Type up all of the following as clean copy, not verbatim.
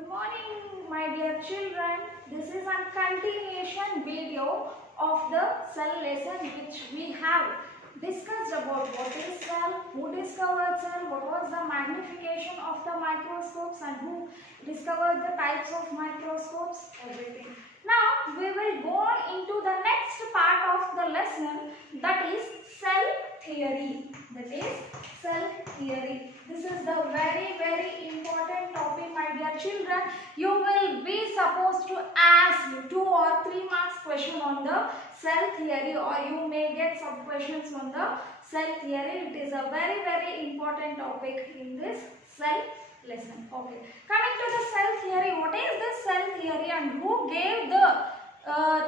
Good morning, my dear children. This is a continuation video of the cell lesson which we have discussed about what is cell, who discovered cell, what was the magnification of the microscopes and who discovered the types of microscopes, everything. Now we will go on into the next part of the lesson, that is cell theory. That is cell theory. This is the very important topic, my dear children. You will be supposed to ask 2 or 3 marks question on the cell theory, or you may get some questions on the cell theory. It is a very important topic in this cell lesson. Okay, coming to the cell theory, what is this cell theory and who gave the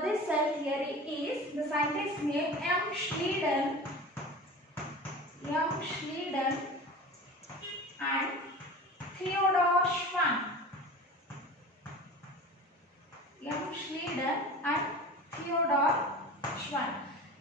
this cell theory is the scientist named M. Schleiden and Theodore Schwann. M. Schleiden and Theodore Schwann.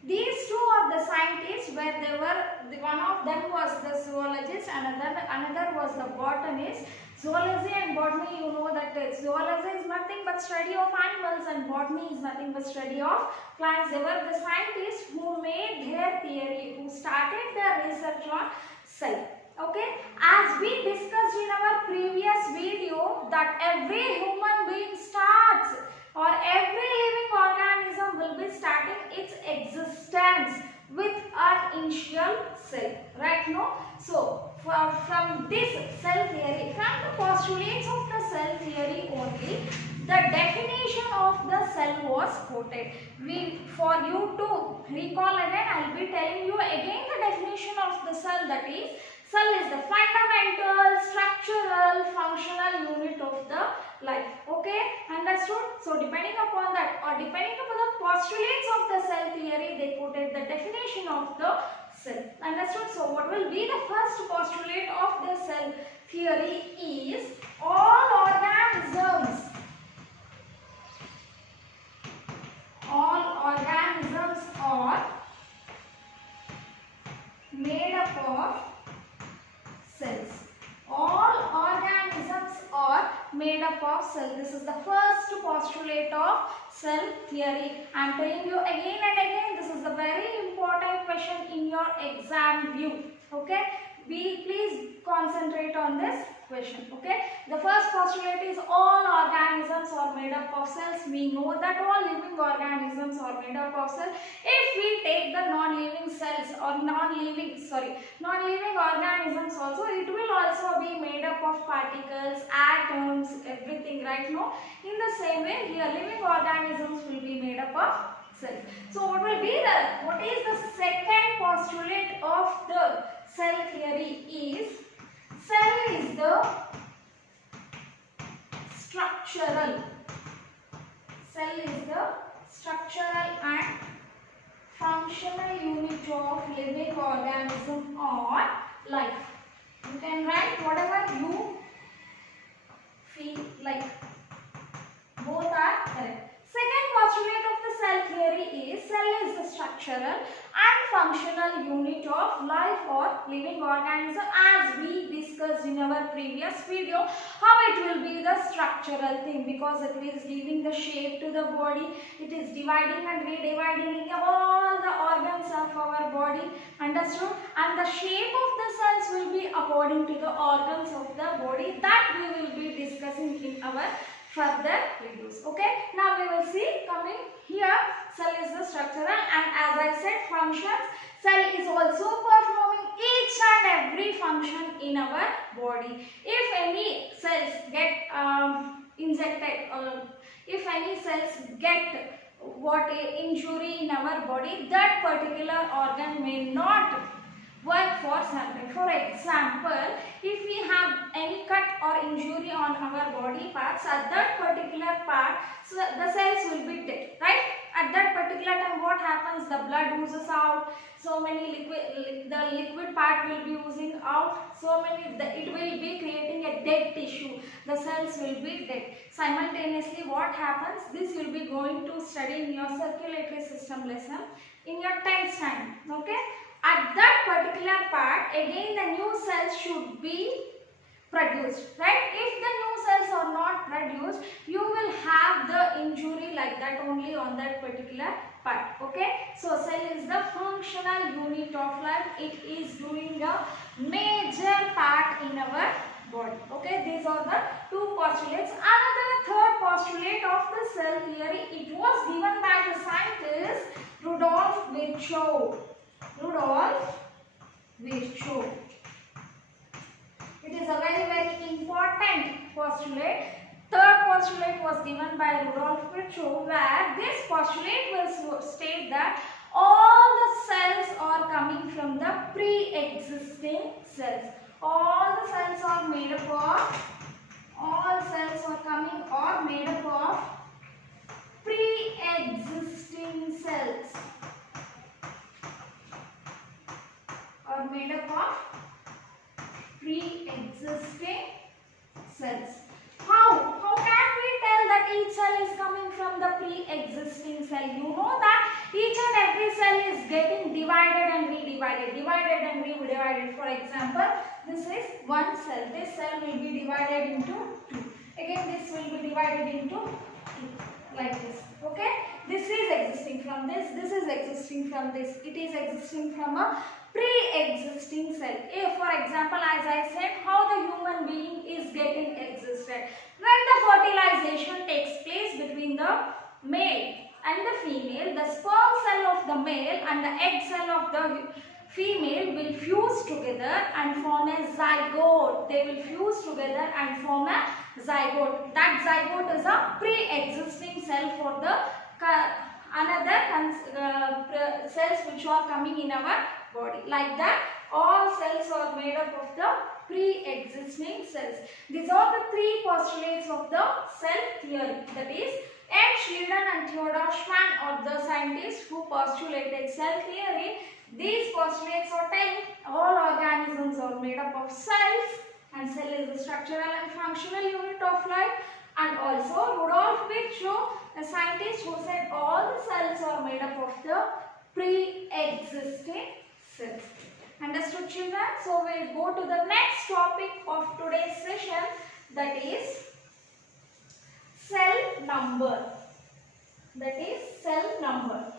These two of the scientists, where they were, one of them was the zoologist and another was the botanist. Zoology and botany, you know that zoology is nothing but study of animals and botany is nothing but study of plants. They were the scientists who made their theory, who started their research on cell. Okay, as we discussed in our previous video, that every human being starts, or every living organism will be starting its existence with an initial cell, right? No? So from this cell theory, from the postulates of the cell theory only, the definition of the cell was quoted. For you to recall again, I will be telling you again the definition of the cell, that is, cell is the fundamental, structural, functional unit of the life. Okay, understood? So depending upon that, or depending upon the postulates of the cell theory, they quoted the definition of the cell. Understood? So what will be the first postulate of the cell theory is all organisms are made up of cells. All organisms are made up of cells. This is the first postulate of cell theory. I am telling you again and again, this is a very important question in your exam view. Okay, please concentrate on this question. Okay, the first postulate is all organisms are made up of cells. We know that all living organisms are made up of cells. If we take the non-living cells or non-living organisms also, it will also be made up of particles, atoms, everything, right? No, in the same way here living organisms will be made up of cells. So what is the second postulate of the cell theory is cell is the structural and functional unit of living organism or life. You can write whatever you feel like. Both are correct. Second postulate of the cell theory is cell is the structural and functional unit of life or living organism, as we discussed in our previous video. How it will be the structural thing, because it is giving the shape to the body, it is dividing and redividing all the organs of our body. Understood? And the shape of the cells will be according to the organs of the body, that we will be discussing in our further videos. Okay, now we will see coming here, cell is the structural and, as I said, functions. Cell is also performing each and every function in our body. If any cells get injected, or if any cells get injury in our body, that particular organ may not work for something. For example, if we have any cut or injury on our body parts, at that particular part, so the cells will be dead, right? At that particular time, what happens? The blood oozes out. So many the liquid part will be oozing out. It will be creating a dead tissue. The cells will be dead. Simultaneously, what happens? This will be going to study in your circulatory system lesson in your 10th standard. Okay. At that particular part, again the new cells should be produced, right? If the new cells are not like that only on that particular part. Okay, so cell is the functional unit of life. It is doing a major part in our body. Okay, these are the two postulates. Another third postulate of the cell theory, it was given by the scientist Rudolf Virchow. Rudolf Virchow. It is a very important postulate. Third postulate was given by Rudolf Virchow, where this postulate will state that all the cells are coming from the pre-existing cells. All the cells are made up of, all cells are coming or made up of pre-existing cells. Are made up of pre-existing cells. How can we tell that each cell is coming from the pre-existing cell? You know that each and every cell is getting divided and redivided, divided and redivided. For example, this is one cell. This cell will be divided into two. Again, this will be divided into two, like this. Okay, this is existing from this. This is existing from this. It is existing from a pre-existing cell. If, for example, as I said, how the human being is getting existed. When the fertilization takes place between the male and the female, the sperm cell of the male and the egg cell of the female will fuse together and form a zygote. They will fuse together and form a zygote. That zygote is a pre-existing cell for the another cells which are coming in our body. Like that, all cells are made up of the pre-existing cells. These are the three postulates of the cell theory. That is, M. Schleiden and Theodor Schwann are the scientists who postulated cell theory. These postulates are telling all organisms are made up of cells, and cell is the structural and functional unit of life. And also Rudolf Virchow, a scientist who said all the cells are made up of the pre-existing cells. Understood, children? So we'll go to the next topic of today's session, that is cell number. That is cell number.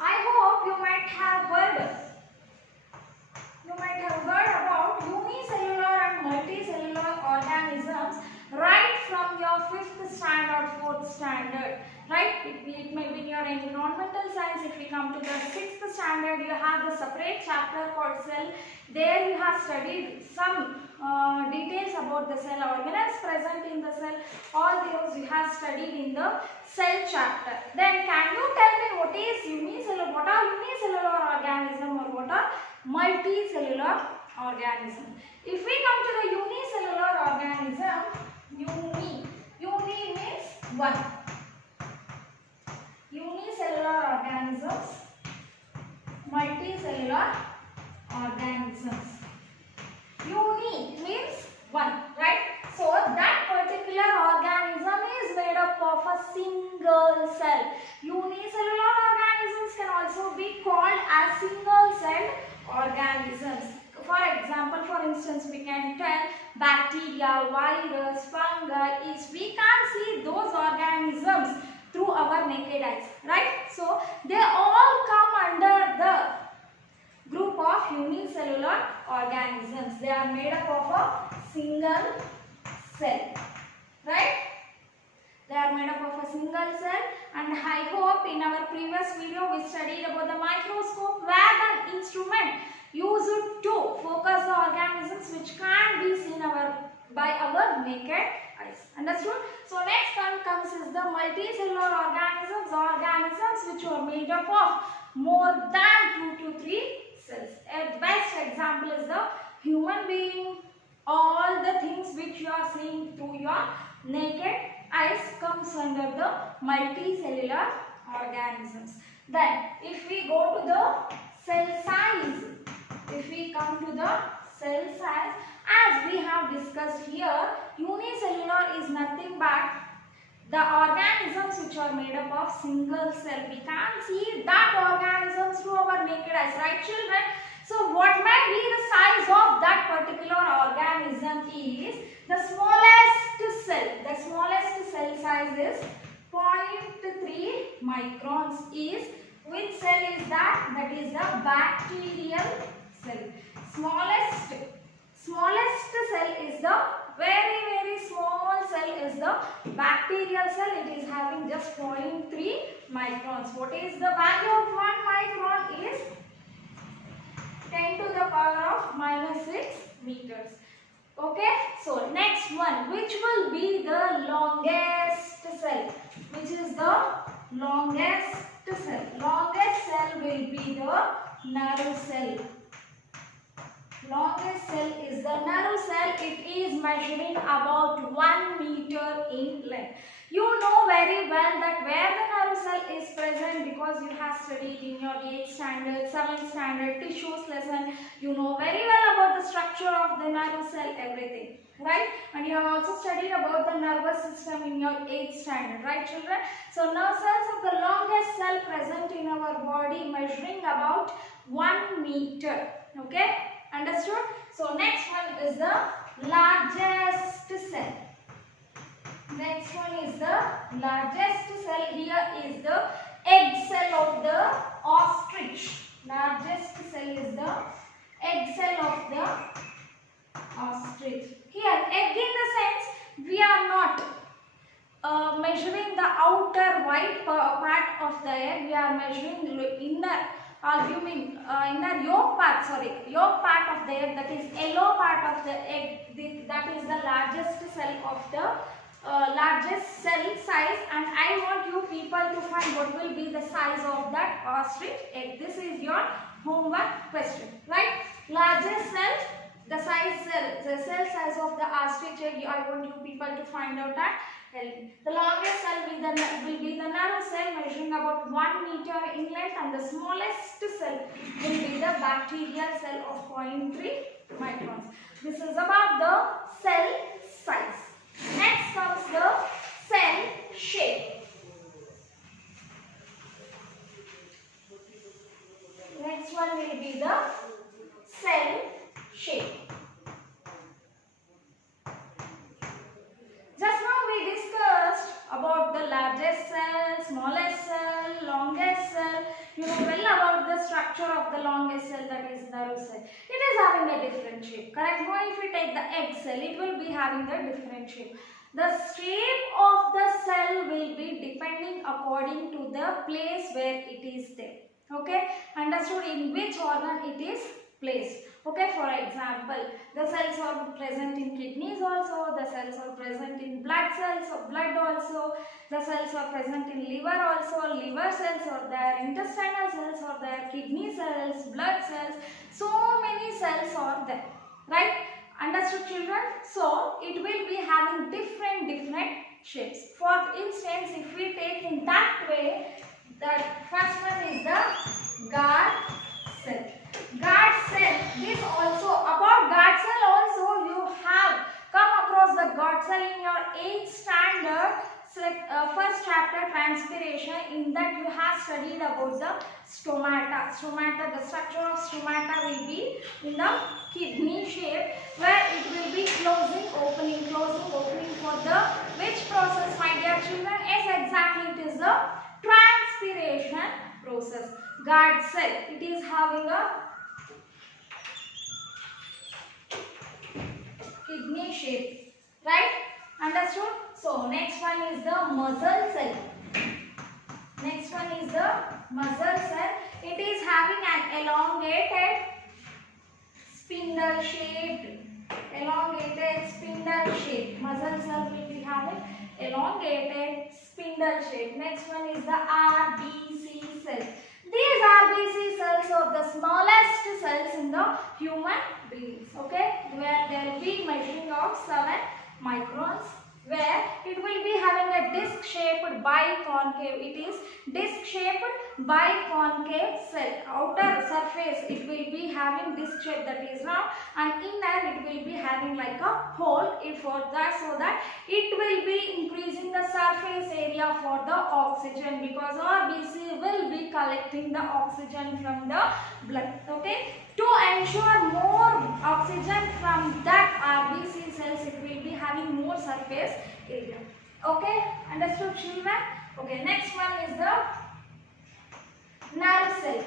I hope you might have heard about unicellular and multicellular organisms right from your 5th standard, 4th standard. Right? It may be in your environmental science. If we come to the 6th standard, you have the separate chapter called cell. There you have studied some details about the cell, organisms present in the cell. All those you have studied in the cell chapter. Then can you tell me what is unicellular? What are unicellular organism or what are multicellular organism? If we come to the unicellular organism, uni means one. Unicellular organisms, multicellular organisms. Uni means one, right? So that particular organism is made up of a single cell. Unicellular organisms can also be called as single-celled organisms. For example, for instance, we can tell bacteria, virus, fungi, yeast. We can't see those organisms through our naked eyes, right? So they all come under the group of unicellular organisms. They are made up of a single cell, right? They are made up of a single cell, and I hope in our previous video we studied about the microscope, where the instrument used to focus the organisms which can't be seen by our naked eyes. Understood? So next one comes is the multicellular organisms which are made up of more than 2 to 3 cells. A best example is the human being. All the things which you are seeing through your naked eyes comes under the multicellular organisms. Then if we go to the cell size, if we come to the cell size, as we have discussed here, unicellular is nothing but the organisms which are made up of single cell. We can't see that organisms through our naked eyes, right, children? So what may be the size of that particular organism is the smallest cell. is the bacterial cell. Smallest cell is the very small cell is the bacterial cell. It is having just 0.3 microns. What is the value of 1 micron? Is 10 to the power of -6 meters. Okay, so next one, which will be the longest cell? Which is the longest cell? Longest cell will be the nerve cell. Longest cell is the nerve cell. It is measuring about 1 meter in length. You know very well that where the nerve cell is present, because you have studied in your 8th standard, 7th standard tissues lesson. You know very well about the structure of the nerve cell, everything, right? And you have also studied about the nervous system in your 8th standard, right children? So nerve cells are the longest cell present in our body, measuring about 1 meter. Okay, understood? So next one is the largest cell. Next one is the largest cell. Here is the egg cell of the ostrich. Largest cell is the egg cell of the ostrich. Here, egg in the sense we are not measuring the outer white part of the egg. We are measuring inner, inner yolk part. Yolk part of the egg. That is yellow part of the egg. That is the largest cell of the largest cell size, and I want you people to find what will be the size of that ostrich egg. This is your homework question, right? Largest cell, the cell size of the ostrich egg. I want you people to find out that. The longest cell will be the nerve cell, measuring about 1 meter in length, and the smallest cell will be the bacterial cell of 0.3 microns. This is about the cell size. Next comes the cell shape. Next one will be the cell shape. Just now we discussed about the largest cell, smallest cell, longest cell. You know well about the structure of the longest cell, that is nerve cell. It is having a different shape, correct? Now if we take the egg cell, it will be having a different shape. The shape of the cell will be depending according to the place where it is there. Okay, understood? In which organ it is placed. Okay, for example, the cells are present in kidneys also, the cells are present in blood cells or blood also, the cells are present in liver also, liver cells are there, intestinal cells are there, kidney cells, blood cells, so many cells are there, right? Understood children? So it will be having different shapes. For instance, if we take in that way, the first one is the guard cell. Guard cell, this also, about guard cell also you have come across the guard cell in your 8th standard first chapter, transpiration. In that you have studied about the stomata. The structure of stomata will be in the kidney shape, where it will be closing, opening for the which process, my dear children? Yes, exactly, it is the transpiration process. Guard cell, it is having a kidney shape, right? Understood? So next one is the muscle cell. Next one is the muscle cell. It is having an elongated spindle shaped. Muscle cell will be having elongated spindle shape. Next one is the RBC cell. These RBC cells are the smallest cells in the human beings. Okay, where there will be measuring of 7 microns, where it will be having a disc-shaped biconcave. It is disc-shaped biconcave cell. Outer surface it will be having disc shape, that is round, and inner it will be having like a hole for that, so that it will be increasing the surface area for the oxygen, because RBC will be collecting the oxygen from the blood. Okay, to ensure more oxygen from that RBC cells, it will be having more surface area. Okay, understood children? Okay, next one is the nerve cell.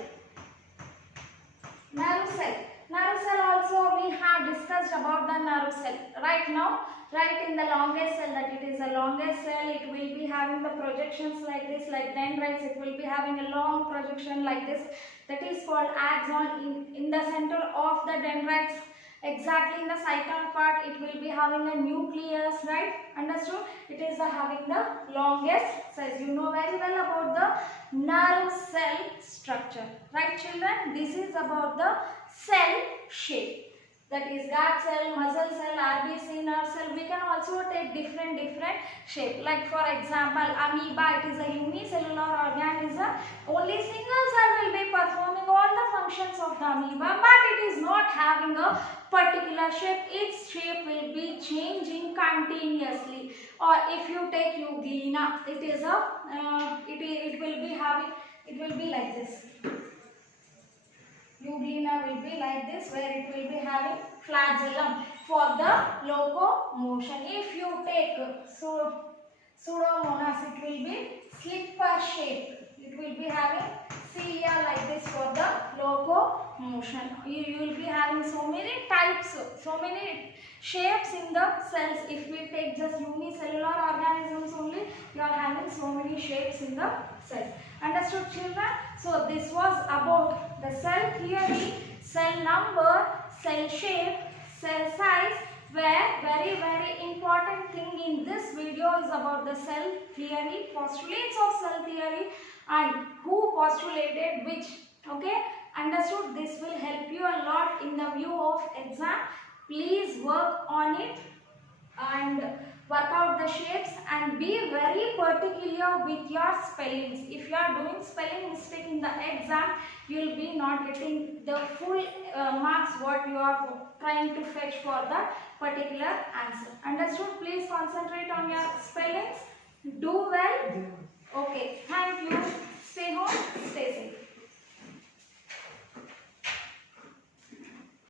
Nerve cell. Nerve cell also we have discussed about the nerve cell. Right now, right in the longest cell, that it is the longest cell, it will be having the projections like this, like dendrites, it will be having a long projection like this. That is called axon. In the center of the dendrites, exactly in the cycle part, it will be having a nucleus, right? Understood? It is having the longest cells. You know very well about the nerve cell structure, right children? This is about the cell shape. That is guard cell, muscle cell, RBC, nerve cell. We can also take different shape. Like for example, amoeba, it is a unicellular organism. Only single cell will be performing all the functions of the amoeba, but it is not having a particular shape. Its shape will be changing continuously. Or if you take euglena, it is a it will be having, it will be like this. Euglena will be like this, where it will be having flagellum for the locomotion. If you take Pseudomonas, it will be slipper shape. It will be having cilia like this for the locomotion. You will be having so many types, so many shapes in the cells. If we take just unicellular organisms only, you are having so many shapes in the cells. Understood children? So this was about the cell theory, cell number, cell shape, cell size, where very important thing in this video is about the cell theory, postulates of cell theory and who postulated which. Okay, understood? This will help you a lot in the view of exam. Please work on it and work out the shapes and be very particular with your spellings. If you are doing spelling mistake in the exam, you will be not getting the full marks what you are trying to fetch for the particular answer. Understood? Please concentrate on your spellings. Do well. Okay. Thank